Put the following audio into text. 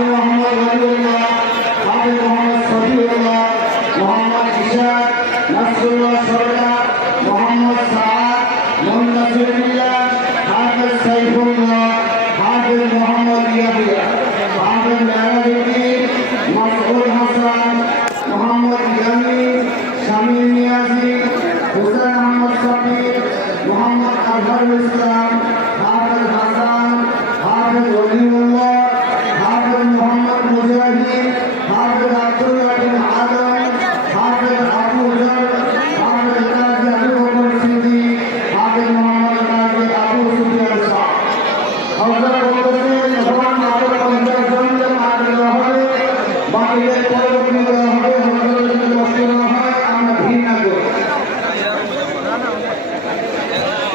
محمد اظہر اسلام حافظ حسان حافظ ولی اللہ